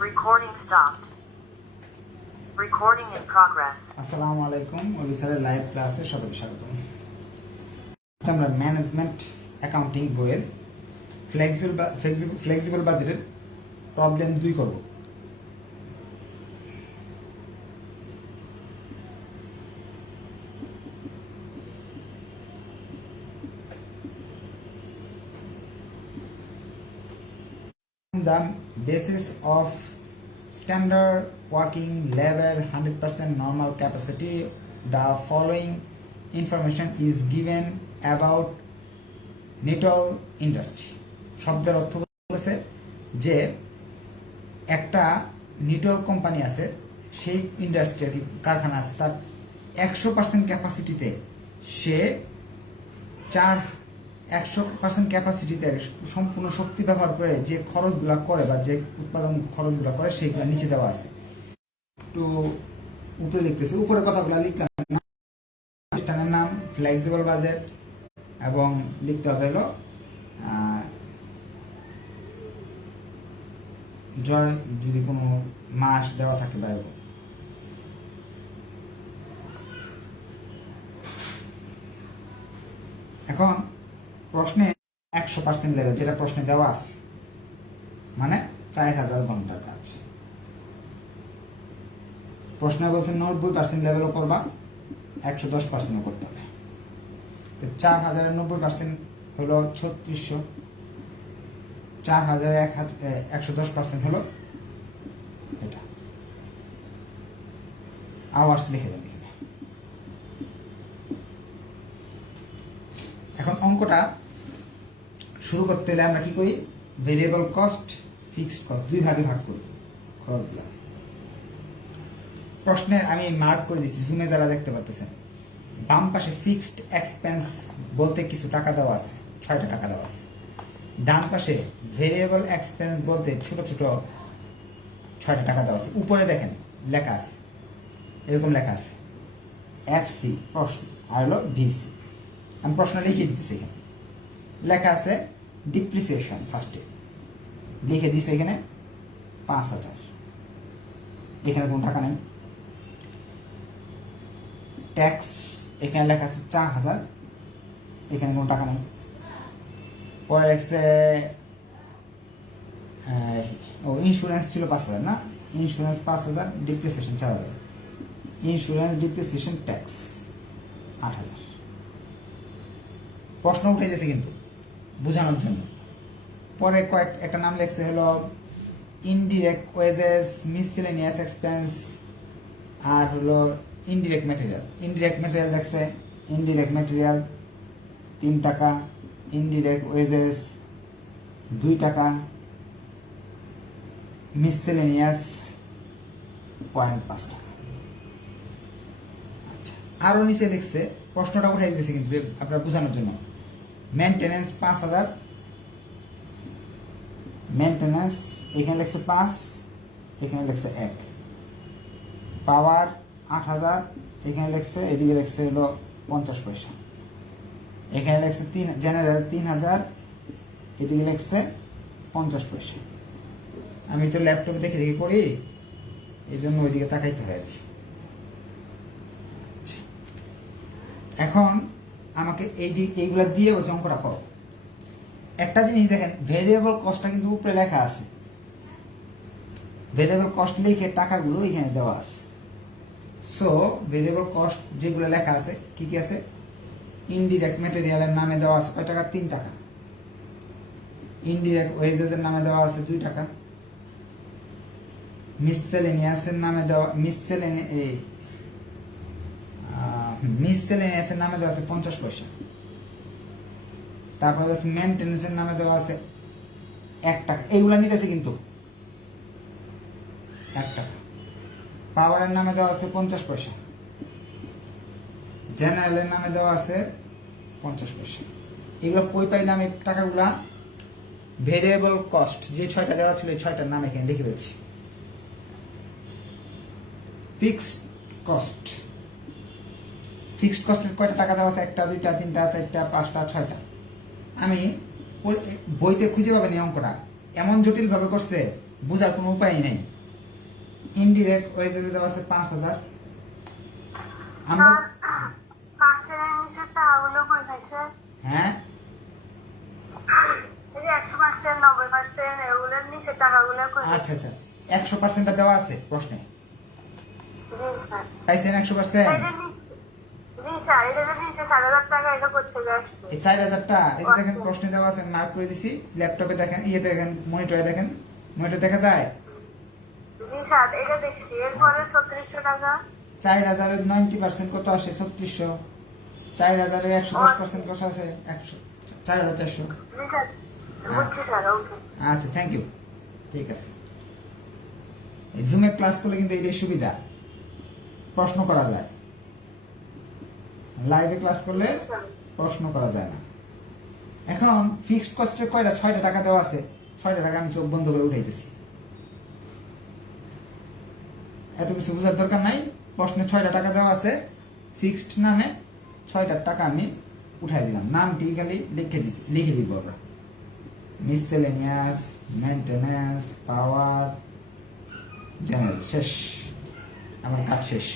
Recording stopped. Recording in progress. আসসালামু আলাইকুম অফিসারের লাইভ ক্লাসে সবাইকে স্বাগতম। আমরা ম্যানেজমেন্ট অ্যাকাউন্টিং বইয়ের ফ্লেক্সিবল বাজেটের প্রবলেম 2 করব। The basis of standard working level 100% normal capacity, the following information is given about Nitol industry. শব্দের অর্থ বলেছে যে একটা নিটল কোম্পানি আছে, সেই ইন্ডাস্ট্রি আর কি কারখানা আছে, তার 100% ক্যাপাসিটিতে সে 100% ক্যাপাসিটিতে সম্পূর্ণ শক্তি ব্যবহার করে যে খরচগুলো করে বা যে উৎপাদন খরচগুলো করে সেইগুলো নিচে দেওয়া আছে। একটু উপরে লিখতেছি, উপরে কথাগুলো লিখলাম। প্রতিষ্ঠানের নাম ফ্লেক্সিবল বাজেট এবং লিখতে হবে হলো জয়, যদি কোনো মাস দেওয়া থাকে বা এরকম। এখন প্রশ্নে 100% লেভেল যেটা প্রশ্নে দেওয়া আছে, মানে 4000 ঘন্টার কাজ। প্রশ্নে বলছে 90% লেভেলও করবা, 110% করতে হবে। 4000-এর 90% হলো 3600, 4000-এর 110% হলো এটা। আওয়ার্স লিখে দেবে। এখন অঙ্কটা শুরু করতে হলে আমরা কি করি, ভেরিয়েবল কস্ট, ফিক্সড কস্ট 2 ভাগে ভাগ করি খরচগুলো। প্রশ্নের আমি মার্ক করে দিচ্ছি, জুমে যারা দেখতে পাচ্ছেন, বাম পাশে ফিক্সড এক্সপেন্স বলতে কিছু টাকা দেওয়া আছে, 6টা টাকা দেওয়া আছে। ডান পাশে ভেরিয়েবল এক্সপেন্স বলতে ছোট ছোট 6টা টাকা দেওয়া আছে। উপরে দেখেন লেখা আছে, এরকম লেখা আছে এফসি প্রশ্ন আর হলো ভিসি। আমি প্রশ্ন লিখে দিতেছি, এখানে লেখা আছে ডিপ্রিসিয়েশন, ফার্স্টে লিখে দিছে এখানে 5000, এখানে কোনো টাকা নেই। ট্যাক্স এখানে লেখা আছে 4000, এখানে কোনো টাকা নেই। পরে লেখছে ইন্স্যুরেন্স ছিল 5000, না insurance 5000, depreciation 4000, insurance depreciation tax 8000। প্রশ্ন উঠে গেছে কিন্তু বোঝানোর জন্য। পরে একটা নাম লেখছে হলো ইনডিরেক্ট ওয়েজেস, মিসসেলেনিয়াস এক্সপেন্স আর হলো ইনডিরেক্ট ম্যাটেরিয়াল। ইনডিরেক্ট ম্যাটেরিয়াল দেখছে, ইনডিরেক্ট ম্যাটেরিয়াল 3 টাকা, ইনডিরেক্ট ওয়েজেস 2 টাকা, মিসসেলেনিয়াস 0.5 টাকা। আচ্ছা, আরো নিচে লিখছে, প্রশ্নটা উঠাই দিয়েছে কিন্তু আপনারা বোঝানোর জন্য, মেনটেনেন্স 5000, মেনটেনেন্স এখানে লেখছে 5, এখানে লেখছে 1, পাওয়ার 8000, এখানে লেখছে, এদিকে লেখছে হলো 50 পয়সা, এখানে লেখছে জেনারেল 3000, এদিকে লেখছে 50 পয়সা। আমি তো ল্যাপটপে দেখে দেখে করি, এই জন্য ওইদিকে তাকাইতে হয় আর কি। এখন আমাকে এইগুলা দিয়ে বলছে অঙ্কটা করো। একটা জিনিস দেখেন, ভেরিয়েবল কস্টটা কিন্তু উপরে লেখা আছে, ভেরিয়েবল কস্ট লিখে টাকাগুলো এখানে দেওয়া আছে। সো ভেরিয়েবল কস্ট যেগুলো লেখা আছে, কি কি আছে, ইনডিরেক্ট ম্যাটেরিয়ালের নামে দেওয়া আছে কয় টাকা, 3 টাকা। ইনডিরেক্ট ওয়েজেসের নামে দেওয়া আছে 2 টাকা। মিসসেলেনিয়াসের নামে দেওয়া মিসসেলেনিয়াসের নামে দেওয়া আছে 50 পয়সা। তারপর হচ্ছে মেনটেন্যান্সের নামে দেওয়া আছে 1 টাকা। এইগুলা নিতেছে কিন্তু 1 টাকা। পাওয়ারের নামে দেওয়া আছে 50 পয়সা, জেনারেলের নামে দেওয়া আছে 50 পয়সা। এগুলো কই পাইলাম এই টাকাগুলা, ভেরিয়েবল কস্ট যে 6টা দেওয়া ছিল এই 6টার নাম এখানে লিখে ফেলছি। ফিক্সড কস্ট, ফিক্সড কস্টের কয়টা টাকা দেওয়া আছে, 1টা 2টা 3টা 4টা 5টা 6টা। আমি বইতে খুঁজে পাবেন এই অঙ্কটা, এমন জটিল ভাবে করছে বুঝার কোনো উপায় নেই। ইনডিরেক্ট ওয়েজেস দেওয়া আছে 5,000। আমরা পার্সেন্টের নিচে টাকাগুলো কই পাইছে? হ্যাঁ এই যে 100%, 90% এগুলোর নিচে টাকাগুলো কই? আচ্ছা আচ্ছা 100%টা দেওয়া আছে প্রশ্নে, জি স্যার। পাইছেন 100%? জি স্যার, এটা যে নিচে 4,000 টাকা, এটা কোথেকে আসছে? এই 4,000টা এই যে দেখেন প্রশ্নে দেওয়া আছে, মার্ক করে দিছি। ল্যাপটপে দেখেন, ইয়ে দেখেন, মনিটরে দেখেন, মনিটর দেখা যায়। জি স্যার, এটা দেখছি। এরপরে 3600 টাকা। 4,000-এর 90% কত আসে? 3600। 4,000-এর 110% কত আসে? 4,400। জি স্যার, বুঝছি স্যার। ওকে। আচ্ছা থ্যাংক ইউ, ঠিক আছে। এই জুমে ক্লাস করলে কিন্তু এটাই সুবিধা, প্রশ্ন করা যায়। লাইভে ক্লাস করলে প্রশ্ন করা যায় না। এখন ফিক্সড কস্টের কয়টা? 6টা টাকা দেওয়া আছে। 6টা টাকা আমি চোখ বন্ধ করে উঠাইতেছি। এত কিছু বোঝার দরকার নাই। প্রশ্নে 6টা টাকা দেওয়া আছে, ফিক্সড নামে 6টা টাকা আমি উঠাই দিলাম। নামটি খালি লিখে দিব আমরা। মিসেলেনিয়াস, মেনটেন্যান্স, পাওয়ার, জেনারেল। শেষ, আমার কাজ শেষ।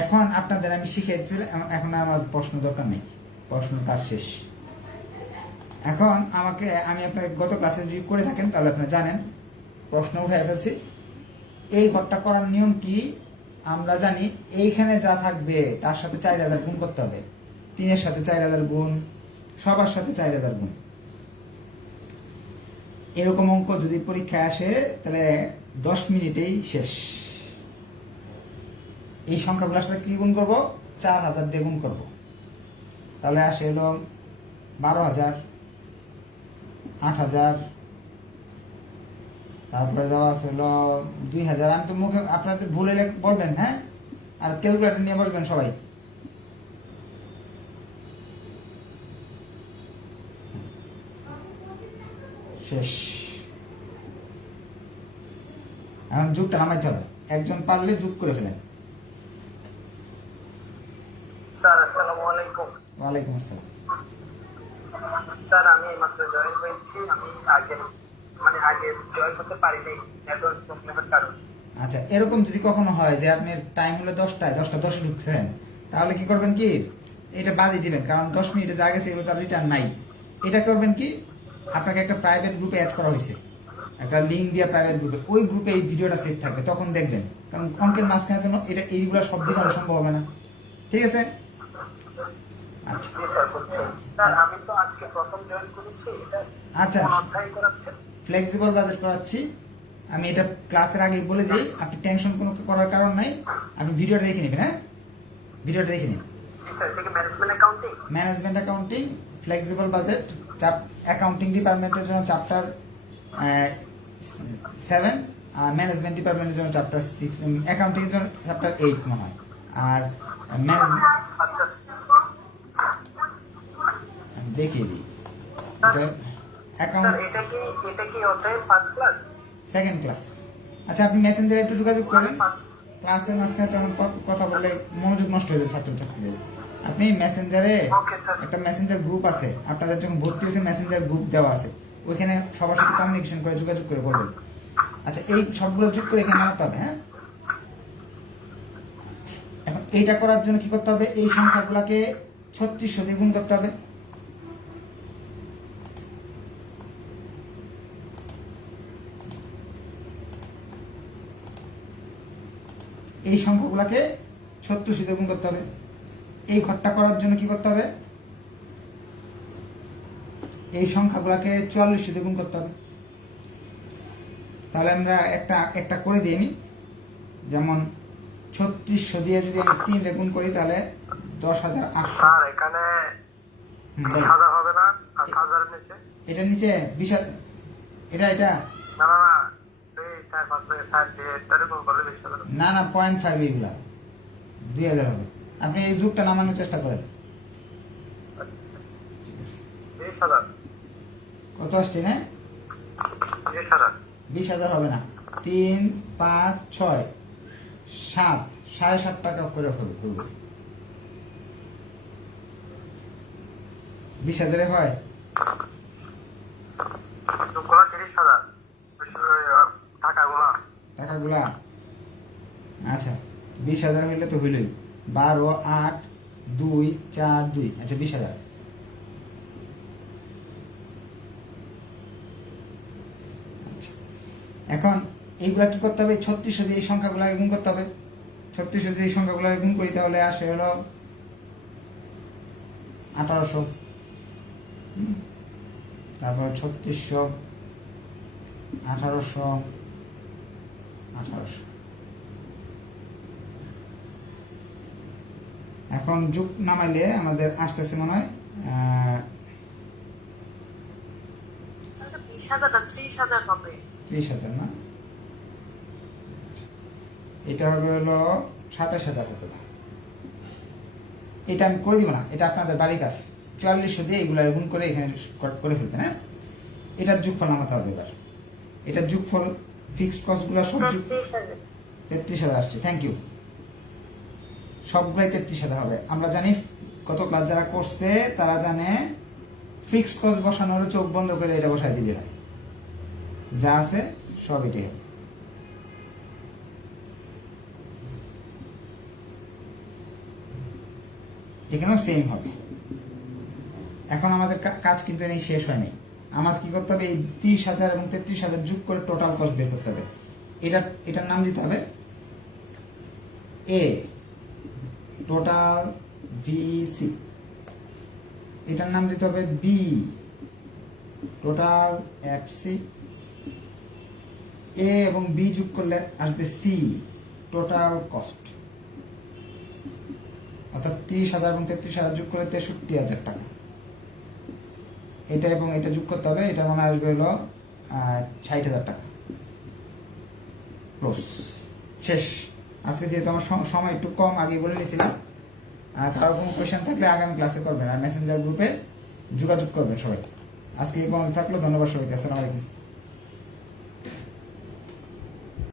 এখন আপনাদের আমি শিখিয়েছিলাম, এখন আমার প্রশ্ন দরকার নেই, প্রশ্নের কাজ শেষ। এখন আমি আপনাকে গত ক্লাসে যদি করে থাকেন তাহলে আপনারা জানেন, প্রশ্ন উঠাই ফেলছি। এই ঘরটা করার নিয়ম কি আমরা জানি। এইখানে যা থাকবে তার সাথে 4,000 গুণ করতে হবে। 3-এর সাথে 4,000 গুণ, সবার সাথে 4,000 গুণ। এরকম অঙ্ক যদি পরীক্ষায় আসে তাহলে 10 মিনিটেই শেষ। এই সংখ্যাগুলোর সাথে কি গুণ করবো? 4,000 দিয়ে গুণ করবো। তাহলে আসে হলো 12,000, 8,000, তারপরে দেওয়া আছে হলো 2,000। আমি তো মুখে, আপনাদের ভুল হলে বলবেন, হ্যাঁ? আর ক্যালকুলেটর নিয়ে বসবেন সবাই। শেষ। এখন যুগটা নামাইতে হবে, একজন পারলে যুগ করে ফেলেন। স্যার আসসালামু আলাইকুম। ওয়ালাইকুম আসসালাম। স্যার আমি মাত্র জয়েন হয়েছি। আমি আগে জয়েন করতে পারিনি নেটওয়ার্ক প্রবলেমের কারণে। আচ্ছা, এরকম যদি কখনো হয় যে আপনি টাইম হলো 10টায়, 10:10 ঢুকছেন, তাহলে কি করবেন কি? এটা বাদই দিবেন, কারণ 10 মিনিটে যা গেছে এগুলো তার রিটার্ন নাই। এটা করবেন কি? আপনাকে একটা প্রাইভেট গ্রুপে অ্যাড করা হয়েছে, একটা লিঙ্ক দিয়ে প্রাইভেট গ্রুপে, ওই গ্রুপে এই ভিডিওটা সেভ থাকবে, তখন দেখবেন। কারণ অঙ্কের মাঝখানে জন্য এইগুলো সব বোঝানো সম্ভব হবে না। ঠিক আছে? আচ্ছা জি স্যার, বুঝছি। স্যার আমি তো আজকে প্রথম জয়েন করেছি। এটা আচ্ছা, কোন অধ্যায় করাচ্ছেন? ফ্লেক্সিবল বাজেট করাচ্ছি আমি। এটা ক্লাসের আগেই বলে দিই, আপনি টেনশন কোনো করার কারণ নাই। আপনি ভিডিওটা দেখে নেবেন, হ্যাঁ? ভিডিওটা দেখে নিন। জি স্যার, এটা কি management accounting? Management accounting, flexible budget, accounting ডিপার্টমেন্টের জন্য চ্যাপ্টার 7, আর ম্যানেজমেন্ট ডিপার্টমেন্টের জন্য চ্যাপ্টার 6, অ্যাকাউন্টিং এর জন্য চ্যাপ্টার 8 মনে হয়। আর ম্যানেজমেন্ট আচ্ছা দেখিয়ে দিই। এটা স্যার, অ্যাকাউন্ট এটা কি অধ্যায় ফার্স্ট ক্লাস? Second class. আচ্ছা, আপনি মেসেঞ্জারে একটু যোগাযোগ করেন। ক্লাসের মাঝখানে যখন কথা বললে মনোযোগ নষ্ট হয়ে যাবে ছাত্রছাত্রীদের। আপনি মেসেঞ্জারে, ওকে স্যার। একটা মেসেঞ্জার গ্রুপ আছে, আপনাদের যখন ভর্তি হয়েছে মেসেঞ্জার গ্রুপ দেওয়া আছে, ওইখানে সবার সাথে কমিউনিকেশন করে যোগাযোগ করে বলবেন। আচ্ছা, এই সবগুলো যোগ করে এখানে আনতে হবে, হ্যাঁ? এখন এইটা করার জন্য কি করতে হবে? এই সংখ্যাগুলোকে 3600 দিয়ে গুণ করতে হবে। এই সংখ্যাগুলোকে 3600 দিয়ে গুণ করতে হবে। এই ঘরটা করার জন্য কি করতে হবে? এই সংখ্যাগুলোকে 4400 দিয়ে গুণ করতে হবে। তাহলে আমরা একটা করে দিই আমি। যেমন 3600 দিয়ে যদি আমি 3 রে গুণ করি তাহলে 10,800। স্যার এখানে 20,000 হবে না? 8,000 এর নিচে? এটা নিচে 20,000, এটা না না না, এই স্যার পাশে স্যার দিয়ে এটারে কোন করলে 20,000? না 0.5 এগুলা 2,000 হবে। আপনি এই যুগটা নামানোর চেষ্টা করেন। ঠিক আছে, 20,000? কত আসছে না? 20,000? 20,000 হবে না। 3, 5, 6, 7, 7.5 টাকা করে হবে। 20,000 হয়? যোগ করা 30,000? সংখ্যাগুলা। আচ্ছা 20,000 হইলে তো হইলই, 12, 8, 2, 4, 2, আচ্ছা 20,000। আচ্ছা এখন এইগুলা কি করতে হবে? 3600 দিয়ে এই সংখ্যাগুলা গুণ করতে হবে। 3600 দিয়ে এই সংখ্যাগুলা গুণ করি তাহলে আসে হলো 1800। তারপর 3600, 1800, 1800। এখন যোগ নামাইলে আমাদের আসতেছে মনে হয় 20,000 না 30,000 হবে। 30,000 না, এটা হবে হলো 27,000 হতে পারে। এটা আমি করে দিব না, এটা আপনাদের বাড়ির কাজ। 4400 দিয়ে এগুলো গুণ করে এখানে করে ফেলবেন। হ্যাঁ, এটার যোগফল নামাতে হবে এবার। এটার যোগফল ফিক্সড কস্টগুলো সব 33,000। 33,000 আসছে। Thank you. সবগুলাই 33,000 হবে। আমরা জানি কত ক্লাস যারা করছে তারা জানে ফিক্সড কস্ট বসানোর চোখ বন্ধ করে এটা বসাই দিতে হয়, যা আছে সব এটাই হবে। এখানেও সেম হবে। এখন আমাদের কাজ কিন্তু এই শেষ হয় নাই। আমাদের কি করতে হবে? এই 30,000 এবং 33,000 যোগ করে টোটাল কস্ট বের করতে হবে। এটার নাম দিতে হবে এ, টোটাল ভিসি। এটার নাম দিতে হবে বি, টোটাল এফসি। এ এবং বি যোগ করলে আসবে সি, টোটাল কস্ট। অর্থাৎ 30,000 এবং 33,000 যোগ করলে 63,000 টাকা। এটা এবং এটা যোগ করতে হবে, এটা মানে আসবে হলো 60,000 টাকা। ক্লোজ, শেষ। আজকে যেহেতু আমার সময় একটু কম, আগে বলে নিয়েছিলাম। কারো কোনো কোয়েশ্চেন থাকলে আগামী ক্লাসে করবেন, আর মেসেঞ্জার গ্রুপে যোগাযোগ করবেন সবাই। আজকে এই পর্যন্ত থাকলো, ধন্যবাদ সবাইকে। আসসালামু আলাইকুম।